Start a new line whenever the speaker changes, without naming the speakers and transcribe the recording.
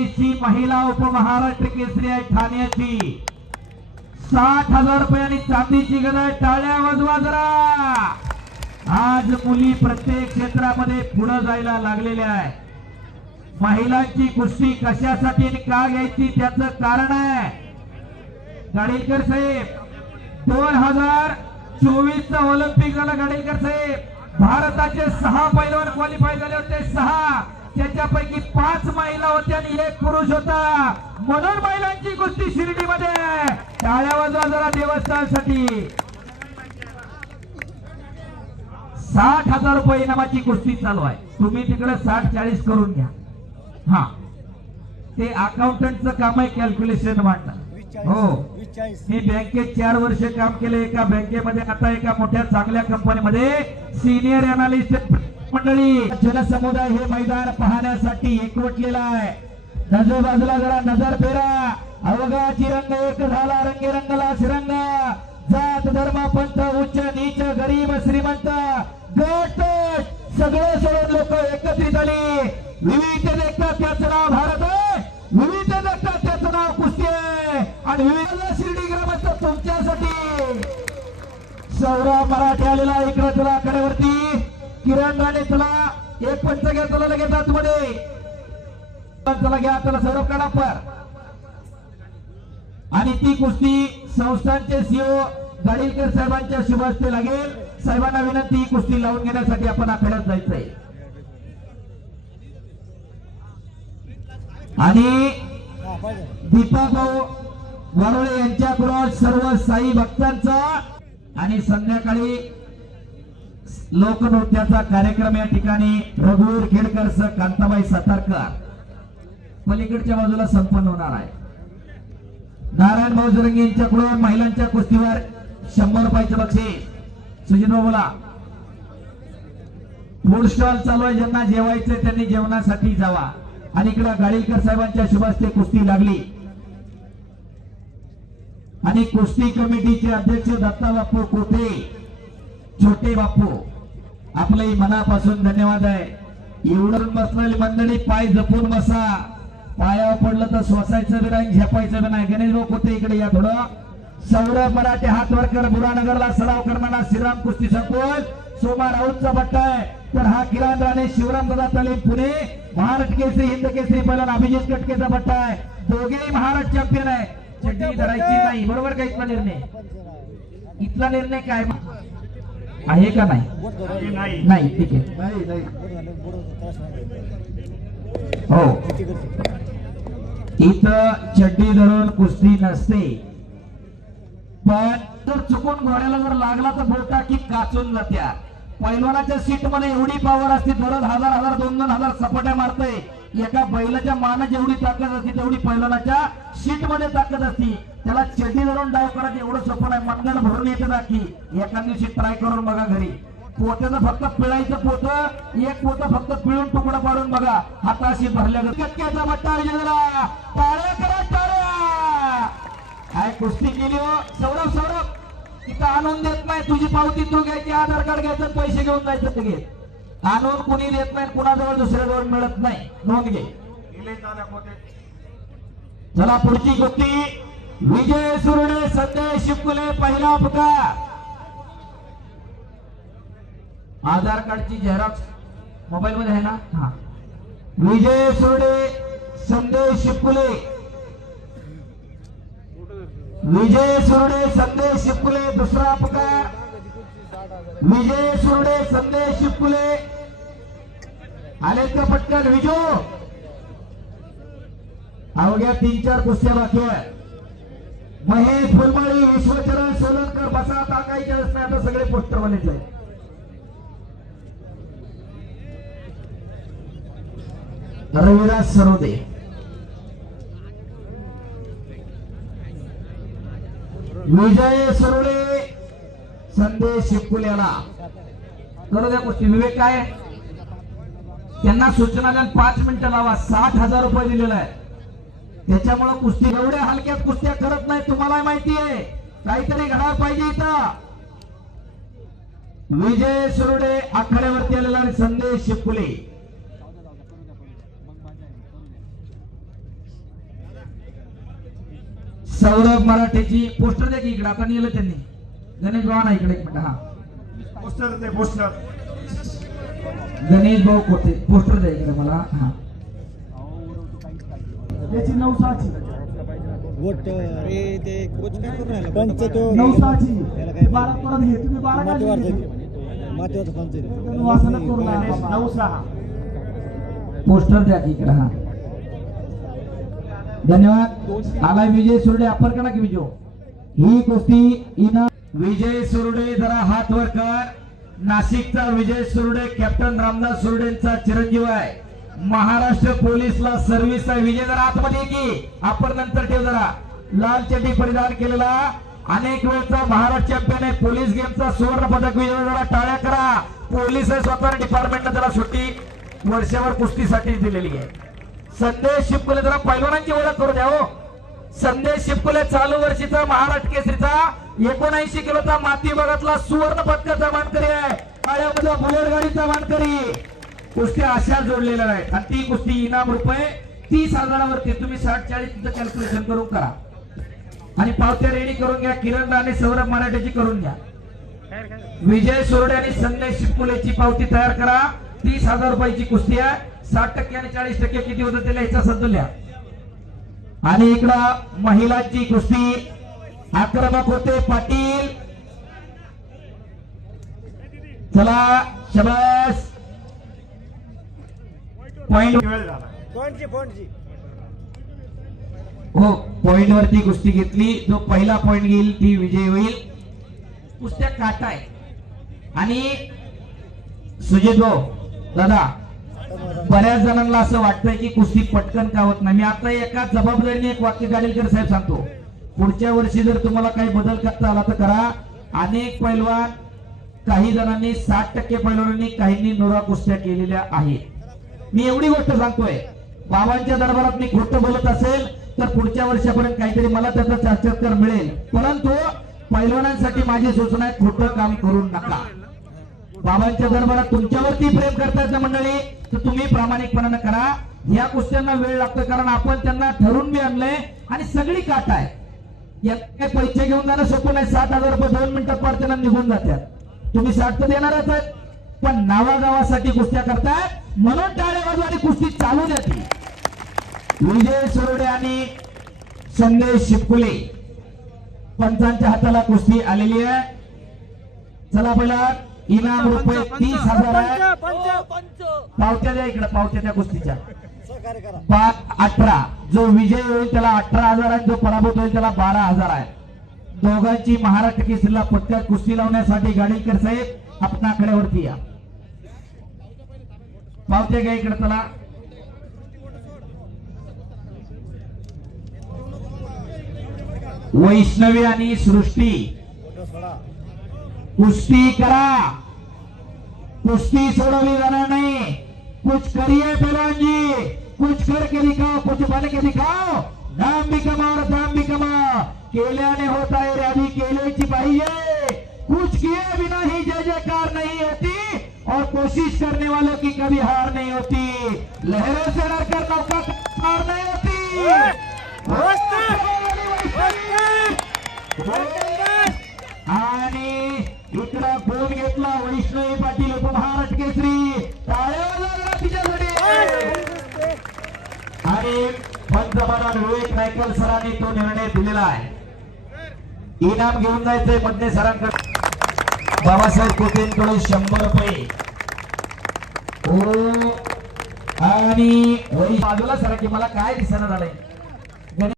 बावीस ची महिला उपमहाराष्ट्र केसरी आहे ठाण्याची. साठ हजार रुपयांनी चांदीची गरज टाळ्या वाजवा जरा. आज मुली प्रत्येक क्षेत्रामध्ये पुढे जायला लागलेल्या आहे. महिलांची कुस्ती कशासाठी आणि का घ्यायची त्याचं कारण आहे. गाडेकर साहेब दोन हजार चोवीस ऑलिम्पिक झाला गाडेकर साहेब भारताचे सहा पैलवान क्वालिफाय झाले होते सहा. त्याच्यापैकी पाच महिला होत्या आणि एक पुरुष होता. म्हणून महिलांची कुस्ती शिर्डीमध्ये. टाळ्या वाजवा जरा देवस्थानसाठी. साठ हजार रुपये इनामाची कुस्ती चालू आहे. तुम्ही तिकडे साठ चाळीस करून घ्या. हा. ते अकाउंटंटचं काम आहे कॅल्क्युलेशन मांडणं. हो. मी बँकेत चार वर्ष काम केले एका बँकेमध्ये आता एका मोठ्या चांगल्या कंपनीमध्ये सिनियर अनालिस्ट मंडळी जनसमुदाय हे मैदान पाहण्यासाठी एकवटलेला आहे. नजर बाजूला जरा नजर फेरा. अवघा चिरंग एक झाला रंगी रंगला शिरंग. जात धर्म पंथ उच्च नीच गरीब श्रीमंत गट सगळे सोडून लोक एकत्रित आली विविध देखतात त्याचं नाव भारत आहे. विविध देखतात त्याचं नाव कुस्ती आहे. आणि विविध शिर्डी ग्रामस्थ तुमच्यासाठी. सौरा मराठी आलेला इकडे तुला कडेवरती. किरण राणे चला. एक पंच घ्या तुला लगेच आतमध्ये. चला घ्या तुला सौरभ कडापर आणि ती कुस्ती संस्थांचे सीओ गाडीलकर साहेबांच्या शुभ हस्ते लागेल. साहेबांना विनंती ही कुस्ती लावून घेण्यासाठी आपण आखाड्यात जायचंय. आणि दीपक भाऊ वरोळे यांच्याकडून सर्व साई भक्तांचा आणि संध्याकाळी लोकनृत्याचा कार्यक्रम या ठिकाणी रघुवीर खेडकर सह कांताबाई सातारकर. पलीकडच्या बाजूला संपन्न होणार आहे. नारायण भाऊ जरंगी यांच्याकडून महिलांच्या कुस्तीवर शंभर रुपयाचं बक्षीस. सुजित बाबूला फूड स्टॉल चालू आहे ज्यांना जेवायचं त्यांनी जेवणासाठी जावा. आणि इकडं गाडीकर साहेबांच्या शुभास्ते कुस्ती लागली. आणि कुस्ती कमिटीचे अध्यक्ष दत्ता बापू कोठे? छोटे बापू. आपलंही मनापासून धन्यवाद आहे. एवढं बसलेली मंडळी पाय जपून बसा. पायावर पडलं तर स्वसायचं बी नाही झेपायचं बी नाही. गणेश भाऊ होते इकडे या थोडं? सौरभ मराठे हातवरकर बुरानगरला सराव करणारा श्रीराम कुस्ती संकुल. सोमा राऊतचा बट्टा आहे. तर हा किरण राणे शिवराम दादा तले पुणे. महाराष्ट्र केसरी हिंद केसरी पहिला अभिजित कटकेचा बट्टा आहे. दोघेही महाराष्ट्र चॅम्पियन आहे. चड्डी धरायची नाही. बरोबर का इथला निर्णय? इथला निर्णय काय? आहे का नाही? नाही ठीक आहे. हो. इथं चड्डी धरून कुस्ती नसते. पण जर चुकून घोड्याला जर लागला तर बोटा की काचून जात्या. पैलवानाच्या सीटमध्ये एवढी पावर असते दररोज हजार हजार दोन दोन हजार सपाट्या मारतय. एका बैलाच्या मानाची जेवढी ताकद असते तेवढी पैलवानाच्या सीटमध्ये ताकद असती. त्याला चड्डी धरून डाव करायचं एवढं सोपं नाही. मनगड भरून येते बाकी एका दिवशी ट्राय करून बघा घरी. पोत्याचं फक्त पिळायचं पोत. एक पोत फक्त पिळून तुकडा पाडून बघा. हाताशी भरल्या गटक्याचा बट्टा टाळ्या करा टाळ्या. काय कुस्ती केली हो? सौरभ सौरभ. इथं आणून देत नाही. तुझी पावती तू घ्यायची आधार कार्ड घ्यायचं पैसे घेऊन जायचं ते घे. आणून कुणी देत नाही कुणाजवळ दुसऱ्याजवळ मिळत नाही. नोंद घे. चला पुढची कुस्ती विजय सुरडे संदेश शिपकुले पहिला पुका आधार कार्डची झेरॉक्स मोबाईल मध्ये आहे ना? हा. विजय सुरडे संदेश शिपकुले. विजय सुरडे संदेश शिपकुले दुसरा पुकार विजय सुरडे संदेश शिपकुले. आले का पटकन विजो. अवघ्या तीन चार कुस्त्या बाकी आहे महेश फुलमाळी विश्वचरण सोलनकर बसा टाकायचे असणार आता सगळे पोस्टर बनायचे रविराज सरोदे. विजय सरोडे संदेश शिवकुल्याला करू द्या गोष्टी. विवेक काय? त्यांना सूचना द्या पाच मिनिटं लावा. साठ हजार रुपये दिलेला आहे त्याच्यामुळे कुस्ती एवढ्या हलक्यात कुस्त्या करत नाही तुम्हाला माहिती आहे. काहीतरी घडायला पाहिजे इथं. विजय सुरडे आखाड्यावरती आलेला आणि संदेश शिवकुले सौरभ मराठेची पोस्टर द्या की इकडे आता नेलं त्यांनी. गणेश भाऊ ना इकडे एक मिनिट हा.
पोस्टर ते पोस्टर.
गणेश भाऊ कोते पोस्टर द्या इकडे मला हा.
वोट अरे ते कोच काय करून राहिला? पंच तो
बारा परत घे तुम्ही बारा
मातीवर पंच
वासना
पोस्टर द्या की इकडे हा. धन्यवाद. आलाय विजय सुरडे. अप्पर करा की विजय. ही कुस्ती इना विजय सुरडे जरा हात वर कर. नाशिकचा विजय सुरडे कॅप्टन रामदास सुरडेंचा चिरंजीव आहे. महाराष्ट्र पोलीसला सर्व्हिस विजय जरा आतमध्ये की. आपण नंतर ठेव जरा. लाल चड्डी परिधान केलेला. अनेक वेळचा महाराष्ट्र चॅम्पियन आहे. पोलीस गेमचा सुवर्ण पदक विजय जरा टाळ्या करा. पोलीस आहे स्वतः डिपार्टमेंटनं जरा सुट्टी वर्षभर कुस्तीसाठी दिलेली आहे. संदेश शिपकुले जरा पैलवानांची ओळख करू द्या हो. संदेश शिपकुले चालू वर्षीचा महाराष्ट्र केसरीचा एकोणऐंशी किलोचा माती भागातला सुवर्ण पदकाचा मानकरी आहे. काळ्यामधला बुलेट गाडीचा मानकरी. कुस्ती अशा जोडलेल्या नाहीत आणि ती कुस्ती इनाम रुपये तीस हजारावरती तुम्ही साठ चाळीस कॅल्क्युलेशन करून करा. आणि पावत्या रेडी करून घ्या. किरण आणि सौरभ मराठ्याची करून घ्या. विजय सोरडे आणि संदेश शिपकुलेची पावती तयार करा. तीस हजार रुपयाची कुस्ती आहे. साठ टक्के आणि चाळीस टक्के किती होतं त्याला ह्याचा सदुल्या आणि इकडं महिलांची कुस्ती. आक्रमक होते पाटील. चला शबास. पॉइंट
वेळ झाला
हो पॉइंट वरती कुस्ती घेतली. जो पहिला पॉइंट घेईल ती विजय होईल. कुस्त्या काटा आहे आणि सुजित भाऊ दादा बऱ्याच जणांना असं वाटतंय की कुस्ती पटकन का होत नाही. मी आता एका जबाबदारीने एक वाक्य गाडीलकर साहेब सांगतो. पुढच्या वर्षी जर तुम्हाला काही बदल करता आला तर करा. अनेक पैलवान काही जणांनी साठ टक्के पैलवानांनी काहींनी नोरा कुस्त्या केलेल्या आहेत. मी एवढी गोष्ट सांगतोय. बाबांच्या दरबारात मी गोष्ट बोलत असेल तर पुढच्या वर्षापर्यंत काहीतरी मला त्याचा साक्षात्कार मिळेल. परंतु पैलवानांसाठी माझी सूचना आहे खोटं काम करू नका. बाबांच्या दरबारात तुमच्यावरती प्रेम करतायत ना मंडळी तर तुम्ही प्रामाणिकपणानं करा. या कुस्त्यांना वेळ लागतो कारण आपण त्यांना ठरून बी आणलंय आणि सगळी काट आहे. यात काही पैसे घेऊन जाणं सोपं नाही. साठ हजार रुपये दोन मिनिटात पार त्यांना निघून जातात. तुम्ही साठ तर देणारच आहेत पण नावागावासाठी कुस्त्या करतायत म्हणून आणि कुस्ती चालू द्याती विजय सोरडे आणि संदेश शिपकुले पंचांच्या हाताला कुस्ती आलेली आहे. चला पहिला इनाम रुपये तीस हजार आहे. पावत्या द्या इकडे पावत्या द्या कुस्तीच्या. पाच अठरा. जो विजय होईल त्याला अठरा हजार आहे जो पराभूत होईल त्याला बारा हजार आहे. दोघांची महाराष्ट्र केसरीला पत्त्यात कुस्ती लावण्यासाठी गाडीकर साहेब आपणाकड्यावरती या. पावते घ्या इकडे चला. वैष्णवी आणि सृष्टी. कुस्ती करा. कुस्ती सोडवली जाणार नाही. कुछ करिए पहलवान कुछ कुछ करके दिखाओ कुछ बन के दिखाओ. नाम भी कमाओ और दाम भी कमाओ. केल्याने होता है रॅली केल्याची पाहिजे. कुछ किए बिना ही जय जयकार नाही होती. और कोशिश करने वालों की कभी हार नहीं होती। लहरों से डरकर नौका हार नहीं होती। आणि इकडं फोन घेतला वैष्णवी पाटील उपमहाराष्ट्र केसरी। टाळ्या तिच्यासाठी आणि पंतप्रधान विवेक नायकल सरांनी तो निर्णय दिलेला आहे. इनाम घेऊन जायचंय मधने सरांकडे. बाबासाहेब कोतेंकडून शंभर रुपये. हो. आणि बाजूला सर की मला काय दिसणार आलंय